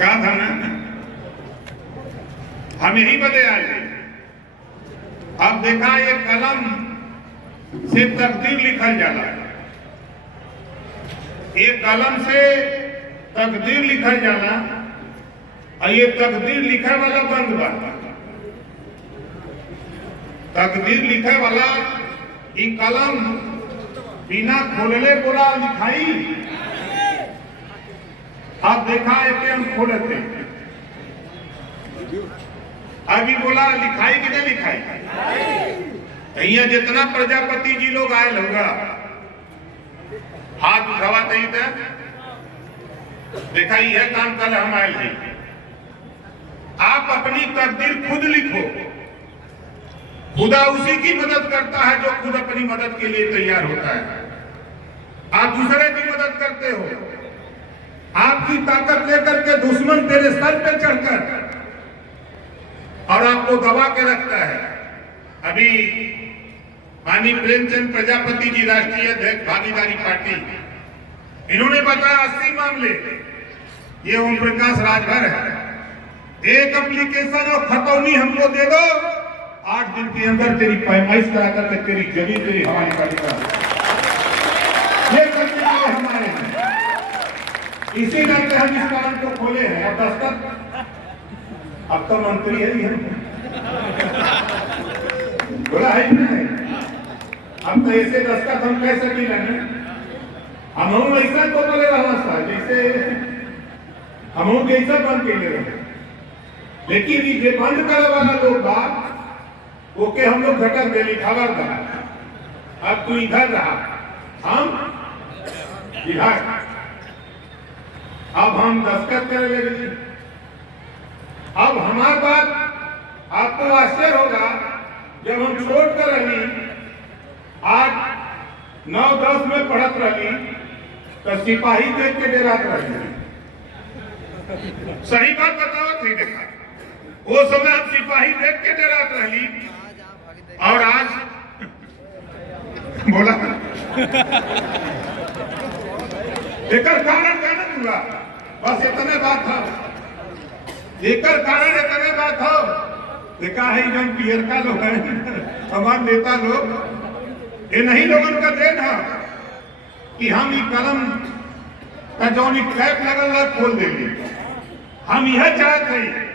कहा था ना, हम यही बदे आए। अब देखा ये कलम से तकदीर लिखल जाला, ये कलम से तकदीर लिखल जाला और ये तकदीर लिखे वाला बंद बा। तकदीर लिखे वाला ये कलम बिना खोलले बोला लिखाई। अब देखा है कि हम खोले थे, अभी बोला लिखाई कि नहीं लिखाई। यहाँ जितना प्रजापति जी लोग आए होगा हाथ उठावा नहीं था, देखा यह काम कल हम आए थे। आप अपनी तकदीर खुद लिखो, खुदा उसी की मदद करता है जो खुद अपनी मदद के लिए तैयार होता है। आप दूसरे की मदद करते हो, आपकी ताकत लेकर के दुश्मन तेरे सर पे चढ़कर और आपको दबा के रखता है। अभी माननीय प्रेमचंद प्रजापति जी राष्ट्रीय अध्यक्ष भागीदारी पार्टी, इन्होंने बताया 80 मामले, ये ओम प्रकाश राजभर है। एक एप्लीकेशन और खतौनी हमको दे दो, 8 दिन के अंदर तेरी पैमाइश करा करके तेरी जमीन तेरी हमारी करेगा। ये करने वाले हमारे हैं, इसी करके हम इस कारण को खोले हैं। और दस्तक अब तो मंत्री है बोला है नहीं, अब तो ऐसे दस्तक हम कह सकी नहीं। हम ऐसा तो बोले रहा था जैसे हम कैसा बंद के लिए, लेकिन ये बंद करे वाला लोग बात ओके हम लोग घटक दे खबर था। अब तू इधर रहा, हम इधर, अब हम दस्तखत कर लेंगे। अब हमारी बात आपको आश्चर्य होगा, जब हम छोड़ कर रही 8, 9, 10 में पढ़त रही तो सिपाही देख के डरात रही। सही बात बताओ थी, देखा वो समय हम सिपाही देख के डरात रही और आज बोला एकर कारण कहना दूंगा, बस इतने बात था। एकर कारण इतने बात हो, देखा है जन पियर का लोग है हमारे नेता लोग, ये नहीं लोगों का देन है कि हम ये कलम का जो ट्रैक लगल खोल देंगे। हम यह चाहते हैं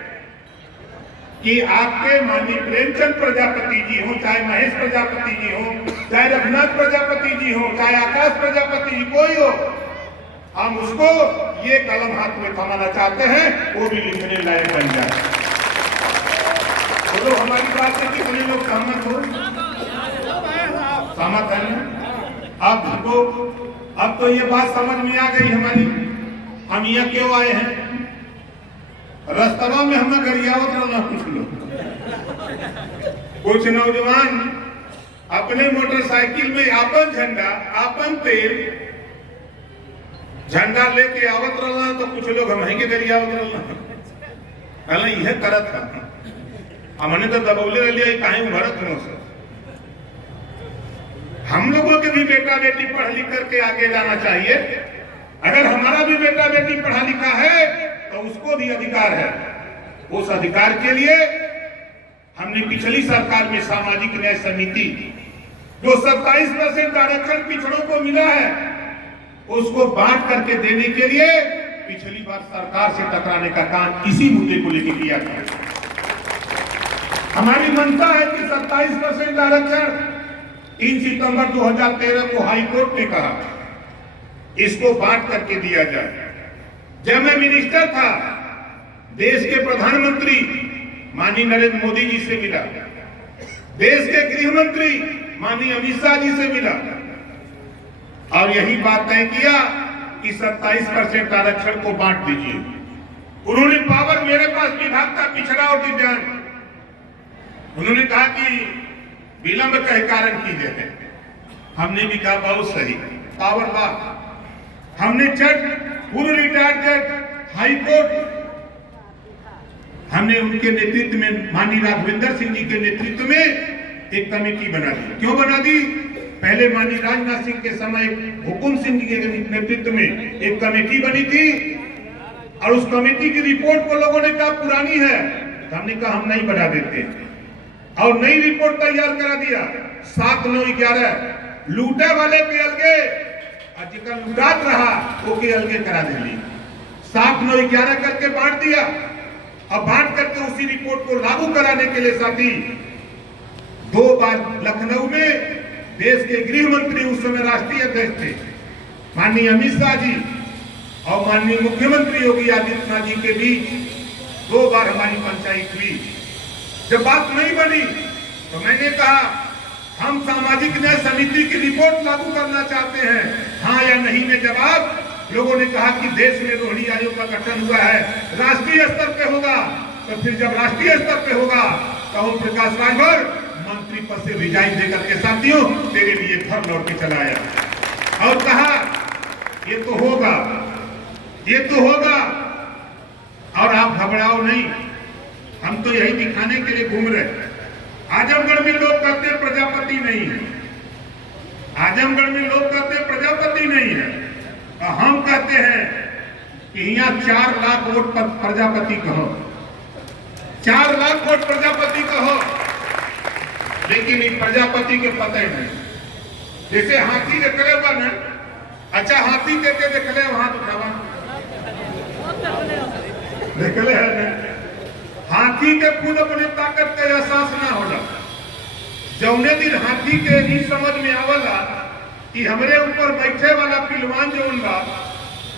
कि आपके माननीय प्रेमचंद प्रजापति जी हो, चाहे महेश प्रजापति जी हो, चाहे रघुनाथ प्रजापति जी हो, चाहे आकाश प्रजापति जी कोई हो, हम उसको ये कलम हाथ में थमाना चाहते हैं, वो भी लिखने लायक बन जाए। तो हमारी बात से कितने लोग सहमत हो? सहमत है ना? अब तो ये बात समझ में आ गई हमारी, हम यहाँ क्यों आए हैं। रास्तवा में हमें गरियावत रहना कुछ लोग, कुछ नौजवान अपने मोटरसाइकिल में आपन झंडा आपन तेल झंडा लेके आवत रहना, तो कुछ लोग हम के गरियावत रहना। यह करत था, हमने तो दबौले लिया काहे उभरत हो। हम लोगों के भी बेटा बेटी पढ़ लिख करके आगे जाना चाहिए। अगर हमारा भी बेटा बेटी पढ़ा लिखा है तो उसको भी अधिकार है। उस अधिकार के लिए हमने पिछली सरकार में सामाजिक न्याय समिति जो 27% आरक्षण पिछड़ों को मिला है उसको बांट करके देने के लिए पिछली बार सरकार से टकराने का काम इसी मुद्दे को लेकर किया था। हमारी मनता है कि 27% आरक्षण 3 सितंबर 2013 को हाईकोर्ट ने कहा इसको बांट करके दिया जाए। जब मैं मिनिस्टर था, देश के प्रधानमंत्री माननीय नरेंद्र मोदी जी से मिला, देश के गृह मंत्री माननीय अमित शाह जी से मिला और यही बात तय किया कि 27% आरक्षण को बांट दीजिए। उन्होंने पावर मेरे पास विभाग का पिछड़ा और दिव्यांग, उन्होंने कहा कि विलंब के कारण कीजिए। हमने भी कहा बहुत सही, पावर बात। हमने जज, पूर्व रिटायर्ड जज हाईकोर्ट, हमने उनके नेतृत्व में माननीय राघवेंद्र सिंह जी के नेतृत्व में एक कमेटी बना दी। क्यों बना दी? पहले माननीय राजनाथ सिंह के समय हुकुम सिंह जी के नेतृत्व में एक कमेटी बनी थी और उस कमेटी की रिपोर्ट को लोगों ने कहा पुरानी है, तो हमने कहा हम नहीं बढ़ा देते और नई रिपोर्ट तैयार करा दिया। 7, 9, 11 लूटे वाले के अलगे और जिका लूटात रहा वो के अलगे करा दिली। 7, 9, 11 करके बांट दिया और बांट करके उसी रिपोर्ट को लागू कराने के लिए साथी 2 बार लखनऊ में देश के गृह मंत्री, उस समय राष्ट्रीय अध्यक्ष थे माननीय अमित शाह जी और माननीय मुख्यमंत्री योगी आदित्यनाथ जी के बीच 2 बार हमारी पंचायत हुई। जब बात नहीं बनी तो मैंने कहा हम सामाजिक न्याय समिति की रिपोर्ट लागू करना चाहते हैं, हाँ या नहीं में जवाब लोगों ने कहा कि देश में रोहिणी आयोग का गठन हुआ है, राष्ट्रीय स्तर पे होगा। तो फिर जब राष्ट्रीय स्तर पे होगा तो ओम प्रकाश राजभर मंत्री पद से रिजाइन देकर के साथियों तेरे लिए घर लौट के चला आया और कहा ये तो होगा, ये तो होगा और आप घबराओ नहीं, हम तो यही दिखाने के लिए घूम रहे। आजमगढ़ में लोग कहते हैं प्रजापति नहीं है, आजमगढ़ में लोग कहते हैं प्रजापति नहीं है, और हम कहते हैं कि यहाँ 4 लाख वोट पर प्रजापति कहो, 4 लाख वोट प्रजापति कहो, लेकिन इन प्रजापति के पता ही नहीं। जैसे हाथी देखले बा ना, अच्छा हाथी के देखले वहां तो खड़ा देखले है ना, हाथी के खुद अपने ताकत के एहसास ना होला। जौने दिन हाथी के नहीं समझ में आवला कि हमरे ऊपर बैठे वाला पिलवान जौन बा,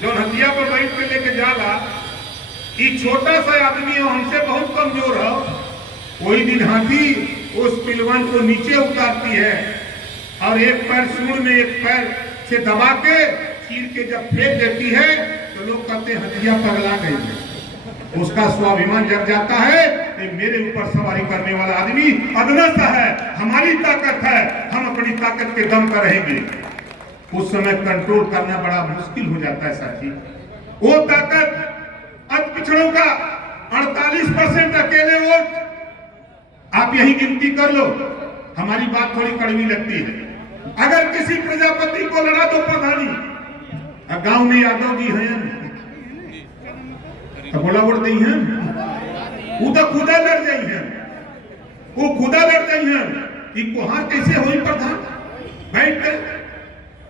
जौन हथिया पर बैठ के लेके जाला, ये छोटा सा आदमी है, हमसे बहुत कमजोर है, वही दिन हाथी उस पिलवान को नीचे उतारती है और एक पैर सूंड में एक पैर से दबा के चीर के जब फेंक देती है तो लोग कहते हैं हथिया पगला गई है। उसका स्वाभिमान जग जाता है कि मेरे ऊपर सवारी करने वाला आदमी अदनस्त है, हमारी ताकत है, हम अपनी ताकत के दम पर रहेंगे। उस समय कंट्रोल करना बड़ा मुश्किल हो जाता है साथी। वो ताकत अति पिछड़ों का 48% अकेले वोट, आप यही गिनती कर लो। हमारी बात थोड़ी कड़वी लगती है, अगर किसी प्रजापति को लड़ा दो प्रधानी, गांव में यादव जी हैं तो बोला वोट नहीं है, वो तो खुदा लड़ जाई है, वो खुदा लड़ जाई है कि कोहार कैसे होई प्रधान, बैठ के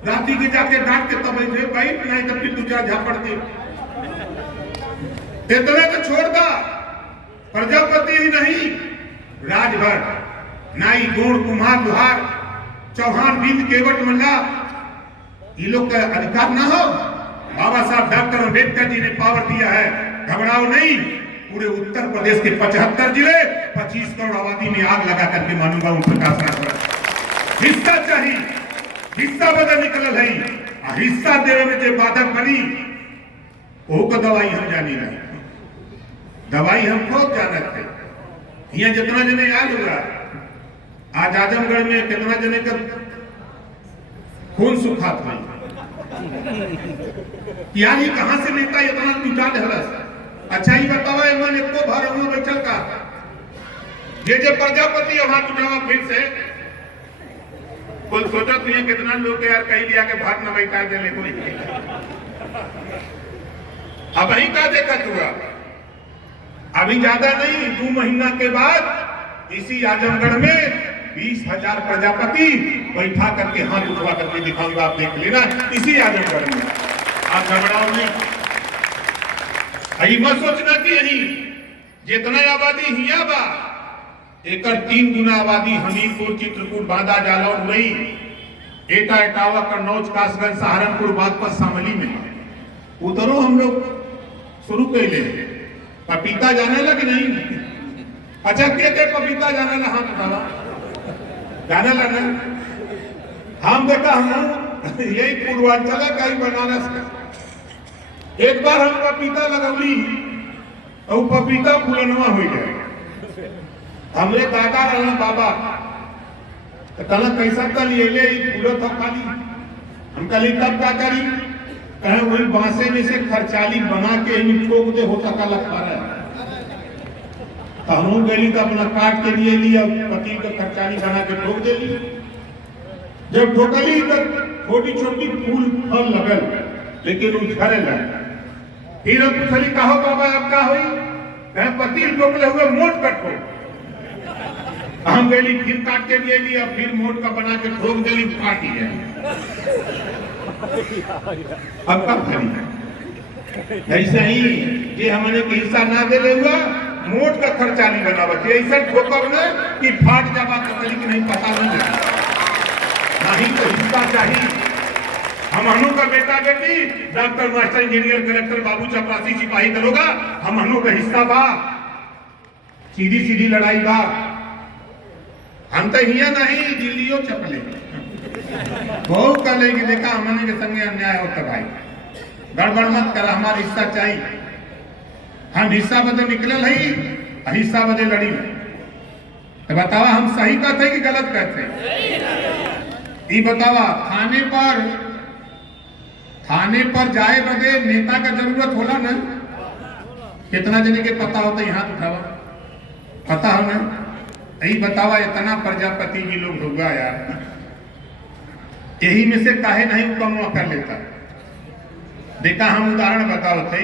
राती के जाके डांट के तब बैठ, नहीं तो फिर दूसरा झापड़ के इतना तो छोड़ दा। प्रजापति ही नहीं, राजभर नाई गोड़ कुम्हार लोहार चौहान बिंद केवट मल्ला, ये लोग का अधिकार ना हो। बाबा साहब डॉक्टर अम्बेडकर जी ने पावर दिया है, घबराओ नहीं। पूरे उत्तर प्रदेश के 75 जिले 25 करोड़ आबादी में आग लगा करके मानूंगा ओम प्रकाश राजभर। हिस्सा चाहिए, हिस्सा बदल निकल है, हिस्सा देवे में जो बाधक बनी वो का दवाई हम जानी नहीं, दवाई हम खूब जानते थे। यहाँ जितना जने याद होगा आज आजमगढ़ में कितना जने का खून सुखा था, यार ये कहां से लेता इतना लुटा ढलस। अच्छा ही बताओ मन एको भर हुआ बैठल का ये जो प्रजापति वहां उठावा फिर से कोई सोचत नहीं है कितना लोग यार कहीं लिया के भात न बैठा देने कोई। अब वही का देखा हुआ, अभी ज्यादा नहीं 2 महीना के बाद इसी आजमगढ़ में 20,000 प्रजापति बैठा करके हाथ उठवा करके दिखाऊंगा, आप देख लेना इसी आजमगढ़ में। आप घबराओ नहीं, मत सोचना कि यही जितना आबादी हिया बा एक 3 गुना आबादी हमीरपुर, चित्रकूट, बांदा, जालौर, उरई, एटा, इटावा, कन्नौज, कासगंज, सहारनपुर, बागपत, शामली में उधरों हम लोग शुरू कर ले। पपीता जाने लगे नहीं? अच्छा के पपीता जाने ला हाथ उठावा, जाने लगा हम देखा हम यही पूर्वांचल का ही बनारस का। एक बार हम पपीता लगौली और पपीता फूलनवा हो गया। हमरे दादा रहना बाबा तो कहना कैसा कल ये ले फूलो था खाली, हम कल तब क्या करी कहे वही बांसे में से खर्चाली बना के ठोक दे हो सका लगता रहा। तो हम गली तो अपना काट के लिए लिया, पति का खर्चाली बना के ठोक दे ली। जब ठोकली तो छोटी छोटी फूल फल लगल, लेकिन वो झरे लगे। फिर हम पूछली कहो बाबा अब का हुई, कहे पति टोकले हुए मोट कटो। हम गली फिर काट के लिए ली, अब फिर मोट का बना के ठोक देली, काटी है। अब कब खरी ऐसे ही ये हमने के हिस्सा ना दे हुआ, मोट का खर्चा नहीं बनावत, ऐसा ठोकर ना कि फाट जावा तो नहीं पता नहीं तो हिस्सा चाहिए। हम हनु का बेटा बेटी डॉक्टर मास्टर इंजीनियर कलेक्टर बाबू चपरासी सिपाही दरोगा, हम हनु का हिस्सा बा, सीधी सीधी लड़ाई बा। हम तो हिया नहीं दिल्लियों चपले बहुत कले कि देखा हमने के संगे अन्याय होता भाई, गड़बड़ मत कर, हमारा हिस्सा चाहिए। हम हिस्सा बदे निकले नहीं, हिस्सा बदे लड़ी। तो बतावा हम सही कहते कि गलत कहते? ये बतावा थाने पर जाए बदे नेता का जरूरत होला ना? कितना जने के पता होता है, हाथ उठावा, पता हो ना? यही बतावा इतना प्रजापति जी लोग होगा यार, यही में से काहे नहीं कम कर लेता। देखा हम उदाहरण बताओ थे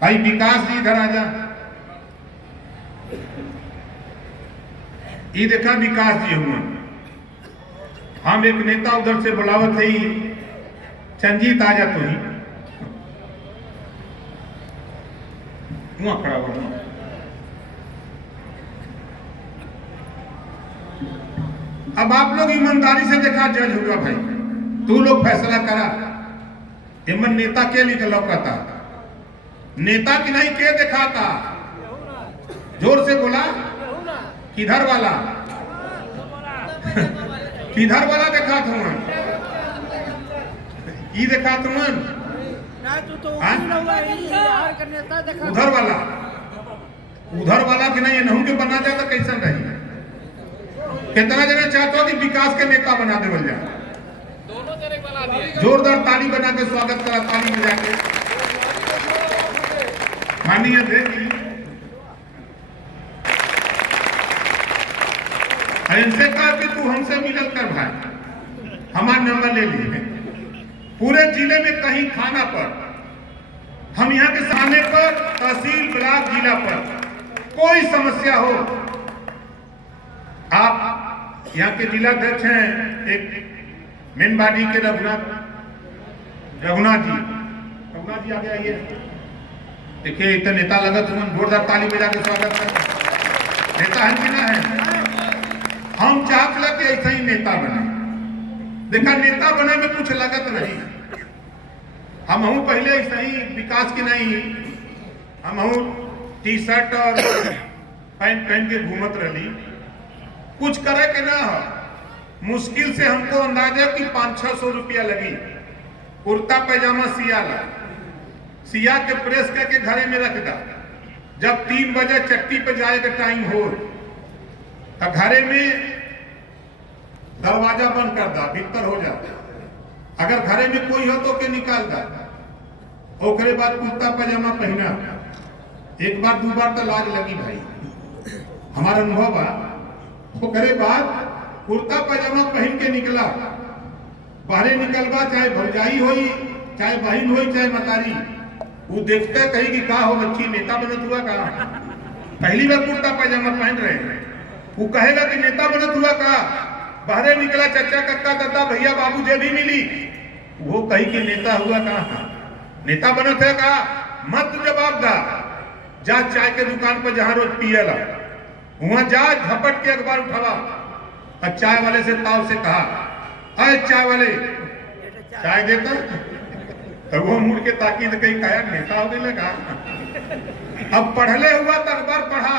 भाई, विकास जी इधर आ जा, ये देखा विकास जी हुआ, हम एक नेता उधर से बुलावत है, चंजीत आ जा तो ही वहां खड़ा हुआ। अब आप लोग ईमानदारी से देखा, जज होगा भाई, तू लोग फैसला करा। एमन नेता के लिए लौकता, नेता की नहीं के दिखाता, जोर से बोला, किधर वाला किधर वाला देखा तुम, ये देखा तुम उधर वाला कि नहीं नहू के बना जाता कैसा रही? कितना जना चाहते हो कि विकास के नेता बना दे बन जाए? जोरदार ताली बना के स्वागत करा, ताली बजा के मानिए देवी। इनसे कहा कि तू हमसे मिलल कर भाई, हमारा नंबर ले लिए। पूरे जिले में कहीं थाना पर, हम यहाँ के थाने पर, तहसील ब्लॉक जिला पर कोई समस्या हो, आप यहाँ के जिलाध्यक्ष हैं एक मेनबाड़ी के रघुनाथ जी आगे आइए। देखिए इतना नेता लगत हुआ, जोरदार ताली बजा के स्वागत कर। नेता है कि ना है? हम चाहते ला कि ऐसा ही नेता बने। देखा नेता बने में कुछ लगत नहीं, हम हूँ पहले ऐसा ही विकास की नहीं, हम हूँ टी शर्ट और पैंट पहन के घूमत रही, कुछ करे के ना हो। मुश्किल से हमको अंदाजा कि 500-600 रुपया लगी, कुर्ता पैजामा सिया के प्रेस करके घरे में रख दा। जब 3 बजे चट्टी पे जाए का टाइम हो तो घरे में दरवाजा बंद कर दा, भीतर हो जा। अगर घरे में कोई हो तो के निकाल दा, ओकरे बाद कुर्ता पैजामा पहना। एक बार 2 बार तो लाज लगी भाई, हमारा अनुभव बा। ओकरे बाद कुर्ता पैजामा पहन के निकला, बाहरे निकलवा, चाहे भौजाई होई, चाहे बहन होई, चाहे मतारी, वो देखते कही कि का हो बच्ची नेता बनत हुआ का? पहली बार कुर्ता पैजामा पहन रहे हैं, वो कहेगा कि नेता बनत हुआ का? बाहरे निकला, चाचा कक्का दादा भैया बाबू जे भी मिली, वो कही कि नेता हुआ का? नेता बनत है का? मत जवाब दा, जा चाय के दुकान पर जहां रोज पियला वहां जा, झपट के अखबार उठावा और चाय वाले से ताव से कहा, अरे चाय वाले चाय देता? तो वो मुड़ के ताकीद कहीं काया नेता हो गई लगा। अब पढ़ले हुआ तो अखबार पढ़ा,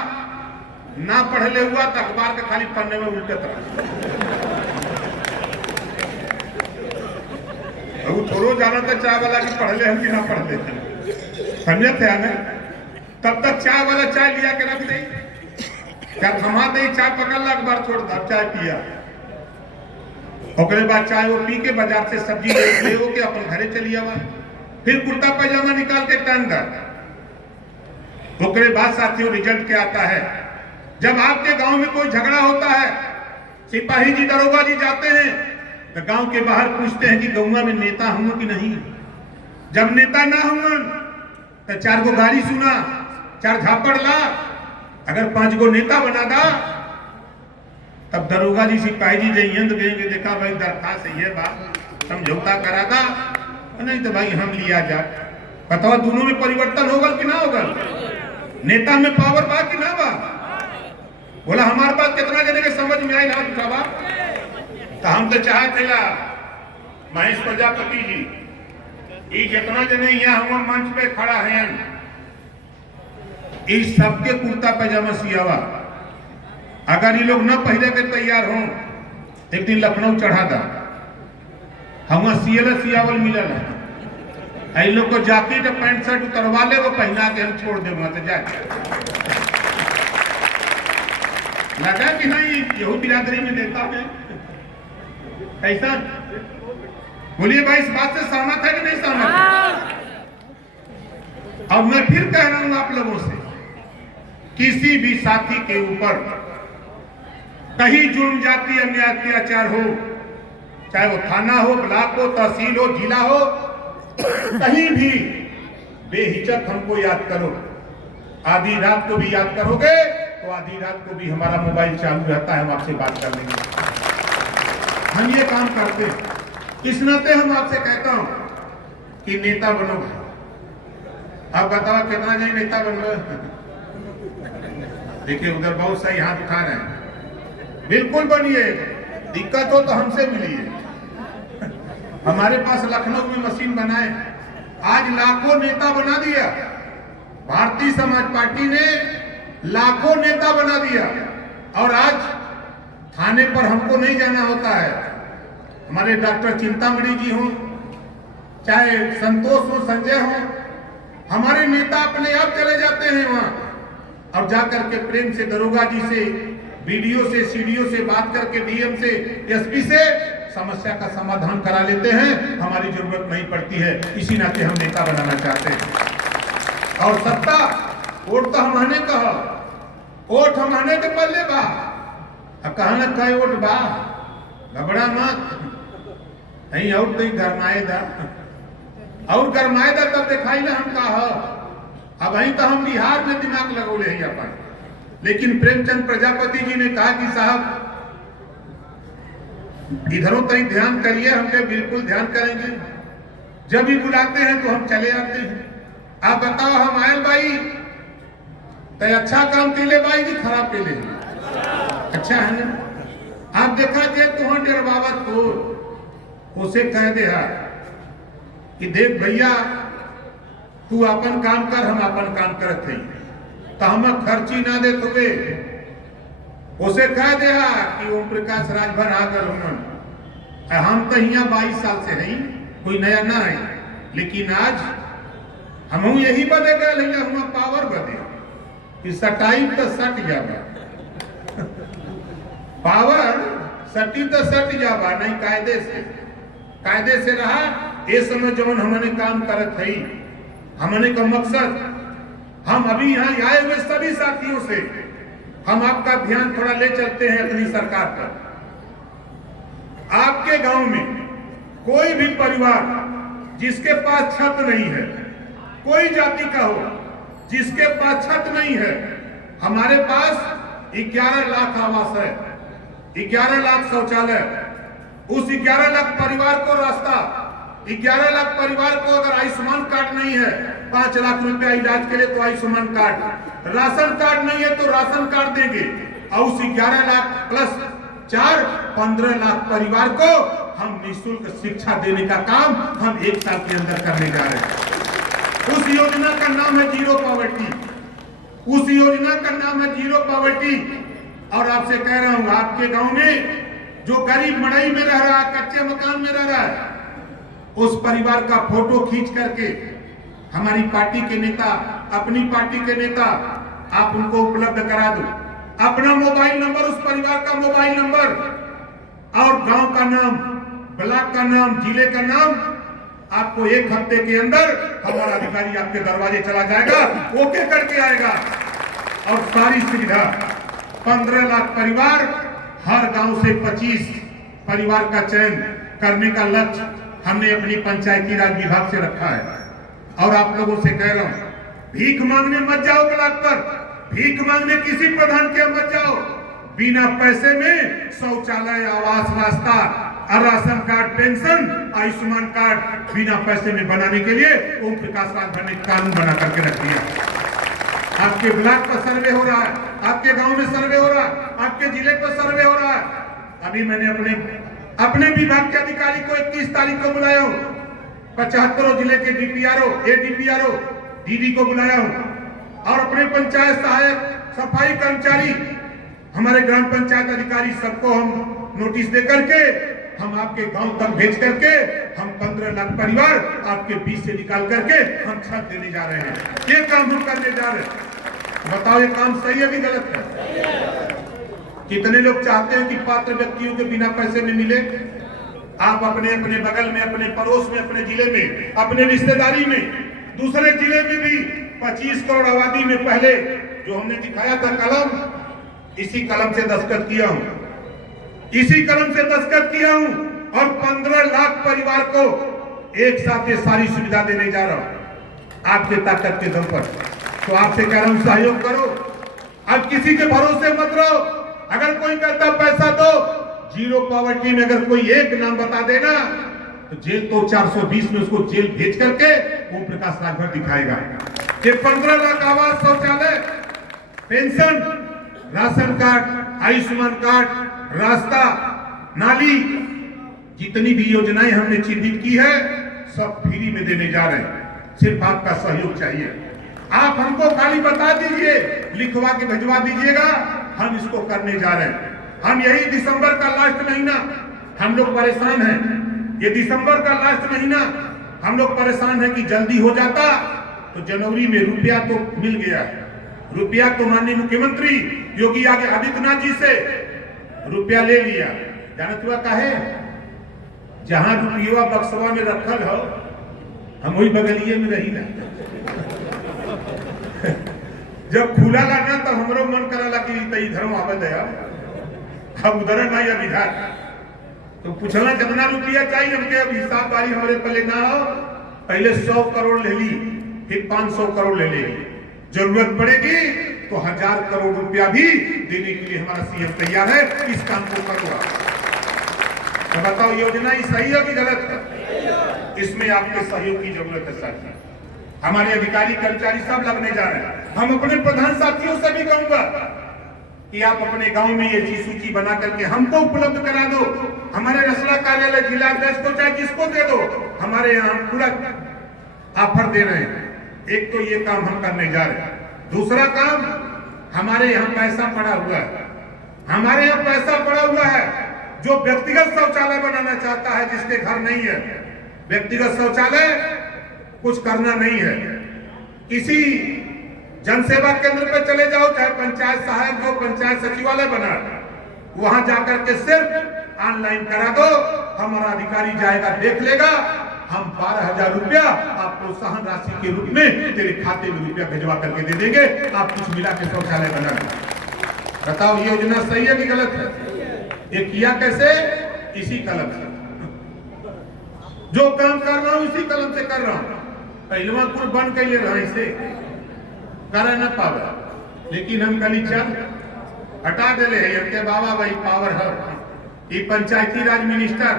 ना पढ़ले हुआ तो अखबार के खाली पन्ने में उल्टत रहा। वो थोड़ो जाना था चाय वाला की पढ़ले हम कि ना पढ़ले, समझे थे ना? तब तक चाय वाला चाय लिया के रख दे, क्या थमा दे, चाय पकड़ ला, अखबार छोड़ दा, चाय पिया। ओकरे बाद चाय वो पी के बाजार से सब्जी ले हो के अपन घरे चली आवा, फिर कुर्ता पैजामा निकाल के टांग दा। ओकरे बाद साथियों रिजल्ट क्या आता है? जब आपके गांव में कोई झगड़ा होता है, सिपाही जी दरोगा जी जाते हैं तो गांव के बाहर पूछते हैं कि गौवा में नेता हूं कि नहीं। जब नेता ना हुआ तो 4 गो गाड़ी सुना, 4 झापड़ ला, अगर 5 गो नेता बना दा, तब दरोगा जी सिपाही जी जइयन तो कहेंगे देखा भाई दरखास्त ये बात समझौता करा था, नहीं तो भाई हम लिया जा। बताओ दोनों में परिवर्तन होगा कि ना होगा? नेता में पावर बा कि ना बा? बोला हमारे बात कितना जने के समझ में आई हाथ उठावा। तो हम तो चाहते ला महेश प्रजापति जी ये जितना जने यहाँ हुआ मंच पे खड़ा है, इस सबके कुर्ता पैजामा सियावा, अगर ये लोग न पहले के तैयार हो, एक दिन लखनऊ चढ़ा था, हम सियावल मिलल है, लोग को जैकेट पैंट शर्ट उतरवा ले, वो पहना के हम छोड़ दे मत जाके। लगा कि नहीं यहू बिरादरी में नेता है ऐसा? बोलिए भाई इस बात से सहमत है कि नहीं सहमत है? अब मैं फिर कह रहा हूं आप लोगों से, किसी भी साथी के ऊपर कहीं जुर्म जाति अन्याय अत्याचार हो, चाहे वो थाना हो, ब्लॉक हो, तहसील हो, जिला हो, कहीं भी बेहिचक हमको याद करो। आधी रात को भी याद करोगे तो आधी रात को भी हमारा मोबाइल चालू रहता है, हम आपसे बात कर लेंगे। हम ये काम करते हैं, इस नाते हम आपसे कहता हूं कि नेता बनो। अब बताओ कितना जाए नेता बनो? देखिए उधर बहुत सही हाथ उठा रहे हैं, बिल्कुल बनिए, दिक्कत हो तो हमसे मिलिए। हमारे पास लखनऊ में मशीन बनाए, आज लाखों नेता बना दिया। भारतीय समाज पार्टी ने लाखों नेता बना दिया, और आज थाने पर हमको नहीं जाना होता है। हमारे डॉक्टर चिंतामणि जी हो, चाहे संतोष हो, संजय हो, हमारे नेता अपने आप चले जाते हैं वहां, और जाकर के प्रेम से दरोगा जी से, बीडीओ से, सीडीओ से बात करके, डीएम से, एसपी से समस्या का समाधान करा लेते हैं। हमारी जरूरत नहीं पड़ती है, इसी नाते हम नेता बनाना चाहते हैं। और सत्ता वोट तो हमारे कहो, वोट हमारे के पल्ले बा, अब कहा कई वोट बा, घबरा मत, नहीं और तो गरमाएदा, और गरमाएदा तब दिखाई ना हम कहा। अब वही तो हम बिहार में दिमाग लगौले हैं अपन, लेकिन प्रेमचंद प्रजापति जी ने कहा कि साहब इधरों तक ध्यान करिए, हमने बिल्कुल ध्यान करेंगे, जब भी बुलाते हैं तो हम चले आते हैं। आप बताओ हम आयल भाई तो अच्छा काम के लिए भाई जी खराब के लिए अच्छा है ना? आप देखा जे तुह डरवावत हो, उसे कह दे कि देख भैया तू अपन काम कर, हम अपन काम करत है, तो हम खर्ची ना दे तुवे, उसे कह दे कि ओम प्रकाश राजभर आकर हम तो यहाँ 22 साल से नहीं, कोई नया ना है, लेकिन आज हम यही बदे गए, हम पावर बदे कि सटाई तो सट जावा, पावर सटी तो सट जावा, नहीं कायदे से रहा। ये समय जब हमने काम करत है, हमने का मकसद, हम अभी यहाँ आए हुए सभी साथियों से हम आपका ध्यान थोड़ा ले चलते हैं अपनी सरकार पर। आपके गांव में कोई भी परिवार जिसके पास छत नहीं है, कोई जाति का हो जिसके पास छत नहीं है, हमारे पास 11 लाख आवास है, 11 लाख शौचालय, उस 11 लाख परिवार को रास्ता, 11 लाख परिवार को अगर आयुष्मान कार्ड नहीं है, 5 लाख रुपया इलाज के लिए तो आयुष्मान कार्ड, राशन कार्ड नहीं है तो राशन कार्ड देंगे, और उस 11 लाख प्लस 4 15 लाख परिवार को हम निःशुल्क शिक्षा देने का काम हम 1 साल के अंदर करने जा रहे हैं। उस योजना का नाम है जीरो पॉवर्टी, उस योजना का नाम है जीरो पॉवर्टी। और आपसे कह रहा हूं, आपके गांव में जो गरीब मड़ई में रह रहा है, कच्चे मकान में रह रहा है, उस परिवार का फोटो खींच करके हमारी पार्टी के नेता, अपनी पार्टी के नेता, आप उनको उपलब्ध करा दो। अपना मोबाइल नंबर, उस परिवार का मोबाइल नंबर और गांव का नाम, ब्लॉक का नाम, जिले का नाम, आपको 1 हफ्ते के अंदर हमारा अधिकारी आपके दरवाजे चला जाएगा, ओके करके आएगा। और सारी सुविधा 15 लाख परिवार, हर गांव से 25 परिवार का चयन करने का लक्ष्य हमने अपनी पंचायती राज विभाग से रखा है। और आप लोगों से कह रहा हूं, भीख मांगने मत जाओ ब्लॉक पर, भीख मांगने किसी प्रधान के मत जाओ। बिना पैसे में शौचालय, आवास, रास्ता और ration card, pension, Ayushman card बिना पैसे में बनाने के लिए ओम प्रकाश राजभर ने कानून बना करके रख दिया। आपके ब्लॉक पर सर्वे हो रहा है, आपके गांव में सर्वे हो रहा है, आपके जिले पर सर्वे हो रहा है। अभी मैंने अपने विभाग के अधिकारी को 31 तारीख को बुलाया हूं, 75 जिले के डीपीआरओ, एडीपीआरओ, डीडी को बुलाया हूं और अपने पंचायत सहायक, सफाई कर्मचारी, हमारे ग्राम पंचायत अधिकारी सबको हम नोटिस दे करके हम आपके गांव तक भेज करके हम 15 लाख परिवार आपके बीच से निकाल करके हम छत देने जा रहे हैं। ये काम हम करने जा रहे हैं। बताओ ये काम सही है कि गलत है? कितने लोग चाहते हैं कि पात्र व्यक्तियों के बिना पैसे में मिले? आप अपने अपने बगल में, अपने पड़ोस में, अपने जिले में, अपने रिश्तेदारी में, दूसरे जिले में भी 25 करोड़ आबादी में पहले जो हमने दिखाया था कलम, इसी कलम से दस्तखत किया हूं, इसी कलम से दस्तखत किया हूं और 15 लाख परिवार को एक साथ ये सारी सुविधा देने जा रहा हूं आपके ताकत के दम पर। तो आपसे कह रहा हूं सहयोग करो, अब किसी के भरोसे मत रहो। अगर कोई कहता पैसा दो, जीरो पॉवर्टी में अगर कोई एक नाम बता देना तो जेल तो 420 में उसको जेल भेज करके ओम प्रकाश राजभर दिखाएगा। ये 15 लाख आवास, शौचालय, pension, ration card, Ayushman card, रास्ता, नाली, जितनी भी योजनाएं हमने चिन्हित की है सब फ्री में देने जा रहे हैं। सिर्फ आपका सहयोग चाहिए। आप हमको खाली बता दीजिए, लिखवा के भिजवा दीजिएगा, हम इसको करने जा रहे हैं। हम यही दिसंबर का लास्ट महीना, हम लोग परेशान हैं, ये दिसंबर का लास्ट महीना हम लोग परेशान हैं कि जल्दी हो जाता तो जनवरी में रुपया तो मिल गया, रुपया तो माननीय मुख्यमंत्री योगी आदित्यनाथ जी से रुपया ले लिया। जानत हुआ काहे? जहां रुपया बक्सवा में रखल हो हम वही बगलिए में रही ना। जब खुला लाना तब हमरो मन कराला कि इधर आवे दया, अब उधर ना या इधर। तो पूछना कितना रुपया चाहिए हमके, अब हिसाब बारी हमारे पहले ना हो, पहले 100 करोड़ ले ली, फिर 500 करोड़ ले लेगी, जरूरत पड़ेगी तो 1000 करोड़ रुपया भी देने के लिए हमारा सीएम तैयार है। इस काम को करो। तो बताओ योजना ही सही है कि गलत है? इसमें आपके सहयोग की जरूरत है साथी। हमारे अधिकारी कर्मचारी सब लगने जा रहे हैं। हम अपने प्रधान साथियों से भी कहूंगा कि आप अपने गांव में ये चीज सूची बना करके हमको उपलब्ध करा दो। हमारे रसला कार्यालय, जिला अध्यक्ष को चाहे जिसको दे दो, हमारे यहाँ पूरा ऑफर दे रहे हैं। एक तो ये काम हम करने जा रहे हैं। दूसरा काम, हमारे यहाँ पैसा पड़ा हुआ है, हमारे यहाँ पैसा पड़ा हुआ है। जो व्यक्तिगत शौचालय बनाना चाहता है, जिसके घर नहीं है, व्यक्तिगत शौचालय कुछ करना नहीं है, किसी जनसेवा केंद्र पे चले जाओ, चाहे पंचायत सहायक जो पंचायत सचिवालय बना, वहां जाकर के सिर्फ ऑनलाइन करा दो, हमारा अधिकारी जाएगा, देख लेगा, हम 12,000 रुपया आप प्रोत्साहन राशि के रूप में तेरे खाते में रुपया भिजवा करके दे देंगे, आप कुछ मिला के शौचालय बना। बताओ ये योजना सही है कि गलत है? ये किया कैसे? इसी कलम से। जो काम कर रहा हूं इसी कलम से कर रहा हूं। पहलवा कुल बन के ले रहा इसे करा न पावे, लेकिन हम कल चल हटा दिले है के बाबा भाई पावर है। ये पंचायती राज मिनिस्टर,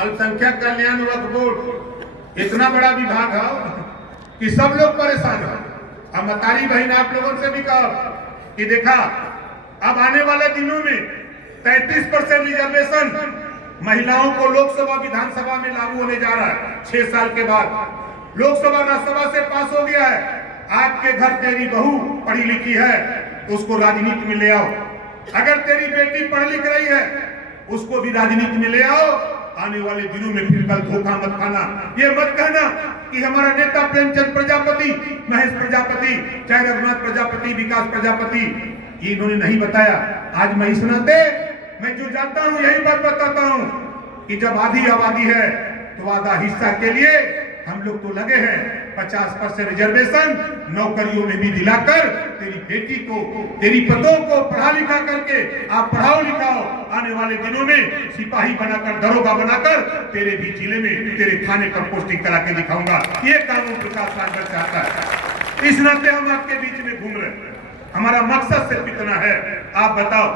अल्पसंख्यक कल्याण वक्फ बोर्ड, इतना बड़ा विभाग है कि सब लोग परेशान है। अब मतारी बहन आप लोगों से भी कहा कि देखा अब आने वाले दिनों में 33% रिजर्वेशन महिलाओं को लोकसभा विधानसभा में लागू होने जा रहा है। 6 साल के बाद लोकसभा राज्यसभा से पास हो गया है। आपके घर तेरी बहू पढ़ी लिखी है, उसको राजनीति में ले आओ। अगर तेरी बेटी पढ़ लिख रही है, उसको भी राजनीति में ले आओ। आने वाले दिनों में फिर कल धोखा मत खाना। ये मत कहना कि हमारा नेता प्रेमचंद प्रजापति, महेश प्रजापति, चाहे रघुनाथ प्रजापति, विकास प्रजापति, ये इन्होंने नहीं बताया। आज मैं इस नाते मैं जो जानता हूं यही बात बताता हूं कि जब आधी आबादी है तो आधा हिस्सा के लिए हम लोग तो लगे हैं। 50% रिजर्वेशन नौकरियों में भी दिलाकर तेरी बेटी को, तेरी पतों को पढ़ा लिखा करके आप पढ़ाओ लिखाओ। आने वाले दिनों में सिपाही बनाकर, दरोगा बनाकर तेरे भी जिले में, तेरे थाने पर पोस्टिंग करा के दिखाऊंगा। ये कानून प्रकाश राजभर चाहता है। इस नाते हम आपके बीच में घूम रहे हैं। हमारा मकसद सिर्फ इतना है, आप बताओ।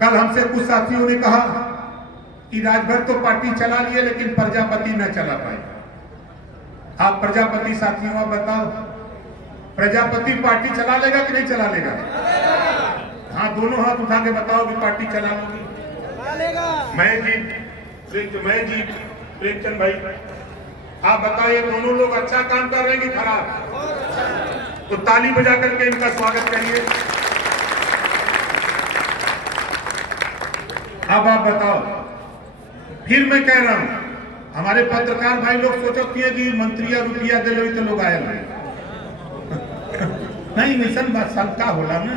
कल हमसे कुछ साथियों ने कहा कि राजभर तो पार्टी चला लिए लेकिन प्रजापति न चला पाए। आप प्रजापति साथियों, आप बताओ, प्रजापति पार्टी चला लेगा कि नहीं चला लेगा? हाँ, दोनों हाथ उठा के बताओ कि पार्टी चला लोगी। मैं जी प्रेमचंद भाई, आप बताइए, दोनों लोग अच्छा काम कर रहे हैं कि खराब? तो ताली बजा करके इनका स्वागत करिए। अब आप बताओ। फिर मैं कह रहा हूं, हमारे पत्रकार भाई लोग सोचते हैं कि मंत्रिया रुपया दे लो तो लोग आए नहीं, मिशन बात शंका होला ना,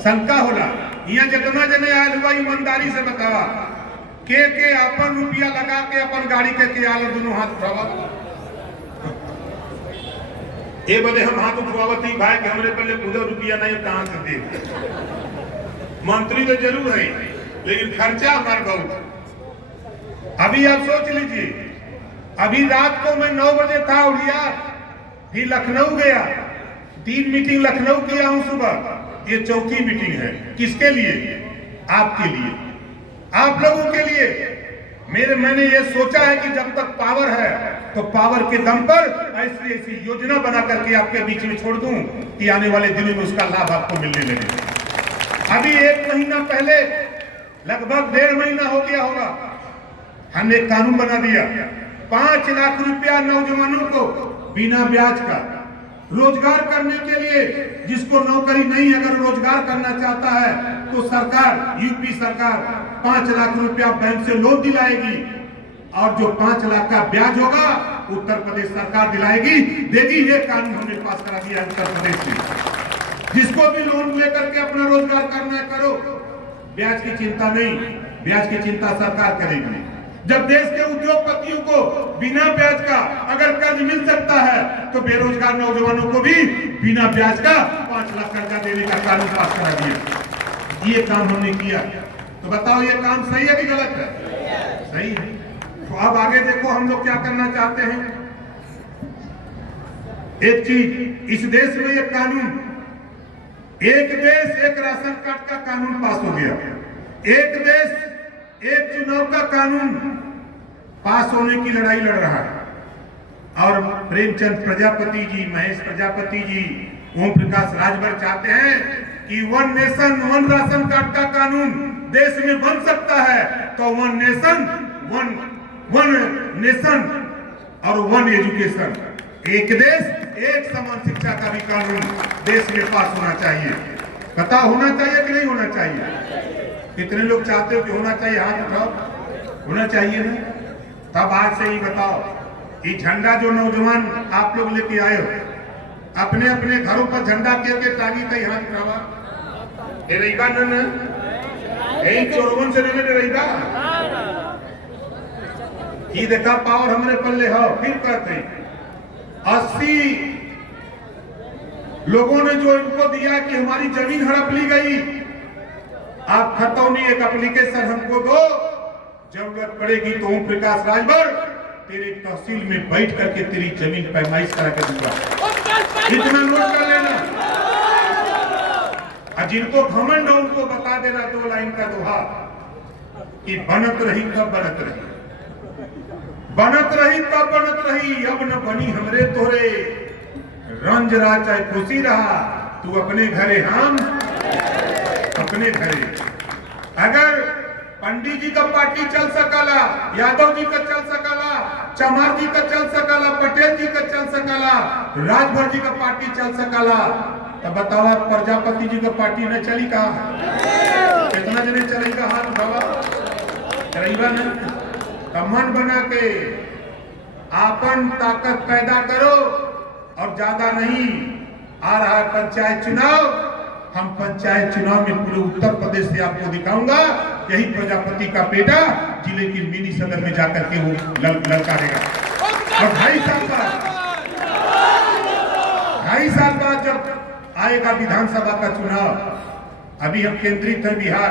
शंका होला। यहाँ जितना जने आयल हुआ ईमानदारी से बतावा के अपन रुपया लगा के अपन गाड़ी के आल दोनों हाथ उठावा। ये बदे हम हाथ उठवावत ही भाई कि हमरे पहले खुद रुपया नहीं, कहां से दे? मंत्री तो जरूर है लेकिन खर्चा हमारे बहुत। अभी आप सोच लीजिए, अभी रात को मैं 9 बजे था उड़िया, फिर लखनऊ गया, 3 मीटिंग लखनऊ किया हूं सुबह। ये चौथी मीटिंग है। किसके लिए? आपके लिए, आप लोगों के लिए। मैंने ये सोचा है कि जब तक पावर है तो पावर के दम पर ऐसी ऐसी योजना बना करके आपके बीच में छोड़ दूं कि आने वाले दिनों में उसका लाभ आपको मिलने लगे। अभी 1 महीना पहले, लगभग 1.5 महीना हो गया होगा, हमने एक कानून बना दिया। 5 लाख रुपया नौजवानों को बिना ब्याज का रोजगार करने के लिए, जिसको नौकरी नहीं, अगर रोजगार करना चाहता है तो सरकार, यूपी सरकार 5 लाख रुपया बैंक से लोन दिलाएगी और जो 5 लाख का ब्याज होगा उत्तर प्रदेश सरकार दिलाएगी, देगी। ये कानून हमने पास करा दिया उत्तर प्रदेश में। जिसको भी लोन लेकर के अपना रोजगार करना है करो, ब्याज की चिंता नहीं, ब्याज की चिंता सरकार करेगी। जब देश के उद्योगपतियों को बिना ब्याज का अगर कर्ज मिल सकता है तो बेरोजगार नौजवानों को भी बिना ब्याज का 5 लाख कर्जा देने का कानून पास करा दिया। ये काम हमने किया। तो बताओ, ये काम सही है कि गलत है? सही है। तो अब आगे देखो हम लोग क्या करना चाहते हैं। एक चीज, इस देश में एक कानून, एक देश एक राशन कार्ड का कानून पास हो गया। एक देश एक चुनाव का कानून पास होने की लड़ाई लड़ रहा है। और प्रेमचंद प्रजापति जी, महेश प्रजापति जी, ओम प्रकाश राजभर चाहते हैं कि 1 नेशन 1 राशन कार्ड का कानून देश में बन सकता है। तो 1 नेशन 1 और 1 एजुकेशन, एक देश एक समान शिक्षा का भी कानून देश में पास होना चाहिए। पता होना चाहिए कि नहीं होना चाहिए? कितने लोग चाहते हो कि होना चाहिए? हाथ उठाओ। होना चाहिए ना? तब आज से ही बताओ, ये झंडा जो नौजवान आप लोग लेके आए हो, अपने अपने घरों पर झंडा के टांगी कहीं हाथ उठावा। रहेगा ना, यही चोरवन से नहीं रहेगा। ये देखा पावर हमरे पल्ले हो। फिर कहते 80 लोगों ने जो इनको दिया कि हमारी जमीन हड़प ली गई, आप खतौनी एक एप्लीकेशन हमको दो, जरूरत पड़ेगी तो ओम प्रकाश राजभर तेरे तहसील में बैठ करके तेरी जमीन पैमाइश करा के दूंगा। इतना नोट कर लेना। और जिनको घमंड हो उनको बता देना 2 लाइन का दोहा कि बनत रही कब बनत रही, बनत रही कब बनत रही, अब न बनी हमरे तोरे, रंज रहा चाहे खुशी रहा, तू अपने घरे हम अपने घरे। अगर पंडित जी का पार्टी चल सकला, यादव जी का चल सकला, चमार जी का चल सकला, पटेल जी का चल सकला, राजभर जी का पार्टी चल सकला, तब बताओ प्रजापति जी का पार्टी न चली का? कितना जने चलेगा? हाथ उठावा। चलेगा ना? तो मन बना के आपन ताकत पैदा करो। और ज्यादा नहीं, आ रहा है पंचायत चुनाव, हम पंचायत चुनाव में पूरे उत्तर प्रदेश से आपको दिखाऊंगा, यही प्रजापति का बेटा जिले की मिनी सदर में जाकर के वो ललकारेगा। और 2.5 साल बाद जब आएगा विधानसभा का चुनाव, अभी हम केंद्रित है बिहार,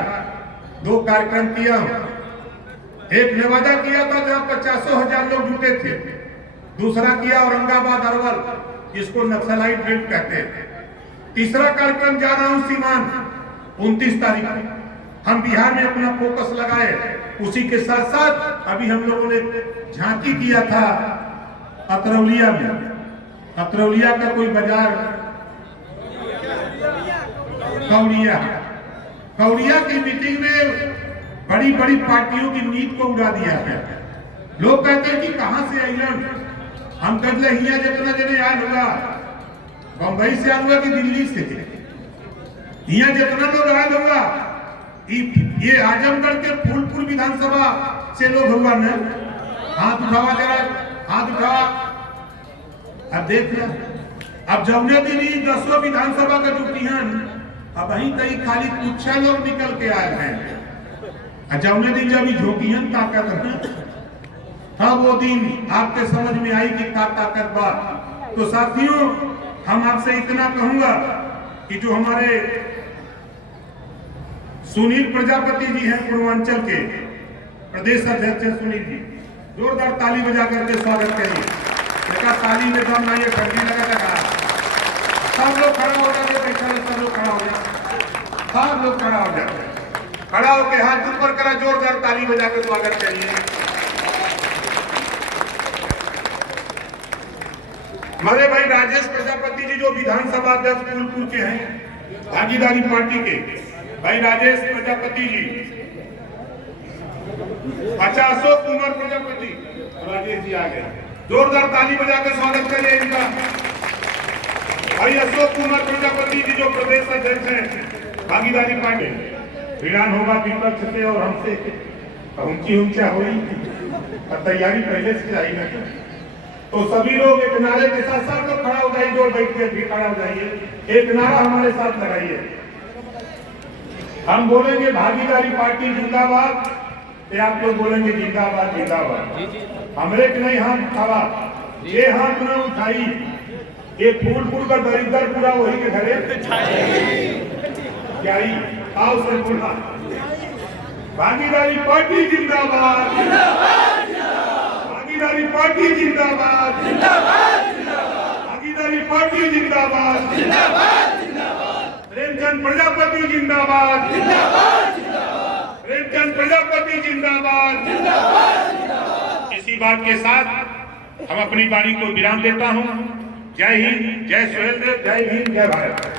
2 कार्यक्रम किया। एक नेवादा किया था जहां 50,000 लोग जुटे थे, दूसरा किया औरंगाबाद अरवल, जिसको नक्सलाइट बेल्ट कहते हैं। तीसरा कार्यक्रम जा रहा हूं सीमांत 29 तारीख को हम बिहार में अपना फोकस लगाए। उसी के साथ साथ अभी हम लोगों ने झांकी किया था अतरौलिया में। अतरौलिया का कोई बाजार कौड़िया की मीटिंग में बड़ी बड़ी पार्टियों की नींद को उड़ा दिया गया। लोग कहते हैं कि कहां से आइलन, हम कहते हिया जितना जने आयल होगा बंबई से आयल हुआ कि दिल्ली से, हिया जितना लोग आयल होगा ये आजमगढ़ के फूलपुर विधानसभा से लोग हुआ न। हाथ उठावा जरा, हाथ उठावा। अब देख लो, अब जौने दिन 10 विधानसभा का जुटियन अब वहीं कई खाली कुछ लोग निकल के आए हैं। जौने दिन जब झोंकियन ताकत है तब वो दिन आपके समझ में आई कि क्या ताकत बा। तो साथियों, हम आपसे इतना कहूंगा कि जो हमारे सुनील प्रजापति जी हैं पूर्वांचल के प्रदेश अध्यक्ष हैं, सुनील जी, जोरदार ताली बजा करके स्वागत करिए। देखा ताली में दम नहीं है, ठंडी लगा लगा। सब लोग खड़ा हो जाते, बैठा सब लोग खड़ा हो जाते, सब लोग खड़ा हो जाते, खड़ा होकर हाथ ऊपर करा, जोरदार ताली बजा कर स्वागत करिए। हमारे भाई राजेश प्रजापति जी जो विधानसभा अध्यक्ष फूलपुर के हैं, भागीदारी पार्टी के भाई राजेश प्रजापति जी, अच्छा अशोक कुमार प्रजापति, राजेश जी आ गए, जोरदार ताली बजाकर स्वागत करिए इनका। भाई अशोक कुमार प्रजापति जी जो प्रदेश अध्यक्ष हैं भागीदारी पार्टी, भिड़ान होगा विपक्ष से और हमसे ऊंचा हुई और तैयारी पहले से आई ना। तो सभी लोग एक नारे के साथ सब लोग खड़ा हो जाइए, जो बैठ के भी खड़ा हो जाइए, एक नारा हमारे साथ लगाइए। हम बोलेंगे भागीदारी पार्टी जिंदाबाद, ये आप लोग बोलेंगे जिंदाबाद जिंदाबाद। हमरे के नहीं हाथ उठावा, ये हाथ न उठाई, ये फूलपुर का दरिद्र पूरा वही के घरे क्या ही आओ से बोला भागीदारी पार्टी जिंदाबाद, भागीदारी पार्टी जिंदाबाद, भागीदारी पार्टी जिंदाबाद, प्रेमचंद प्रजापति जिंदाबाद, प्रेमचंद प्रजापति जिंदाबाद। इसी बात के साथ हम अपनी वाणी को विराम देता हूं। जय हिंद, जय सुहेलदेव, जय हिंद, जय भारत।